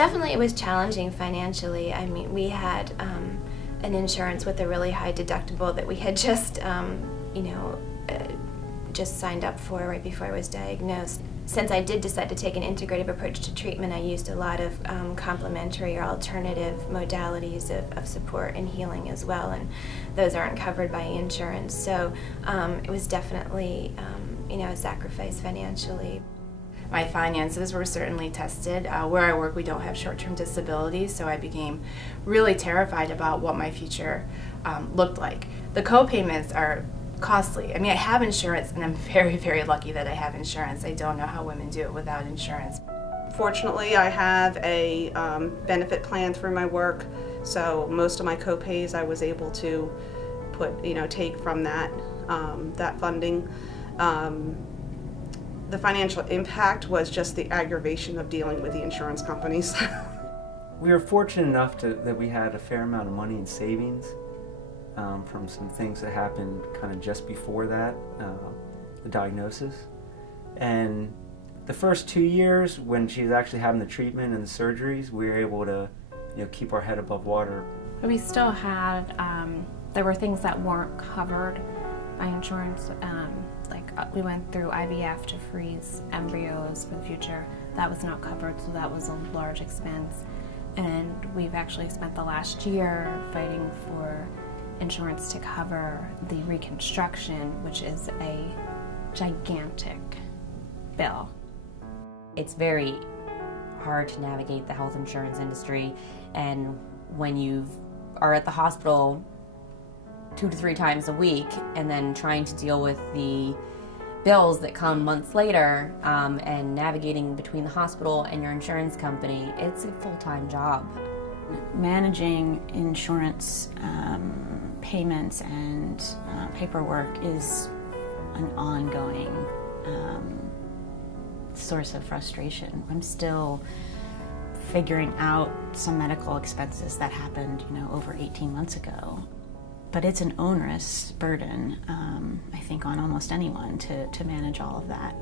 Definitely it was challenging financially. I mean, we had an insurance with a really high deductible that we had just, just signed up for right before I was diagnosed. Since I did decide to take an integrative approach to treatment, I used a lot of complementary or alternative modalities of support and healing as well, and those aren't covered by insurance. So it was definitely, a sacrifice financially. My finances were certainly tested. Where I work, we don't have short-term disability, so I became really terrified about what my future looked like. The co-payments are costly. I mean, I have insurance, and I'm very, very lucky that I have insurance. I don't know how women do it without insurance. Fortunately, I have a benefit plan through my work, so most of my co-pays I was able to take from that funding. The financial impact was just the aggravation of dealing with the insurance companies. We were fortunate enough that we had a fair amount of money in savings from some things that happened kind of just before that, the diagnosis. And the first 2 years when she was actually having the treatment and the surgeries, we were able to keep our head above water. We still had, there were things that weren't covered by insurance. We went through IVF to freeze embryos for the future. That was not covered, so that was a large expense. And we've actually spent the last year fighting for insurance to cover the reconstruction, which is a gigantic bill. It's very hard to navigate the health insurance industry, and when you are at the hospital 2 to 3 times a week and then trying to deal with the bills that come months later and navigating between the hospital and your insurance company, it's a full-time job. Managing insurance payments and paperwork is an ongoing source of frustration. I'm still figuring out some medical expenses that happened, over 18 months ago. But it's an onerous burden, I think, on almost anyone to manage all of that.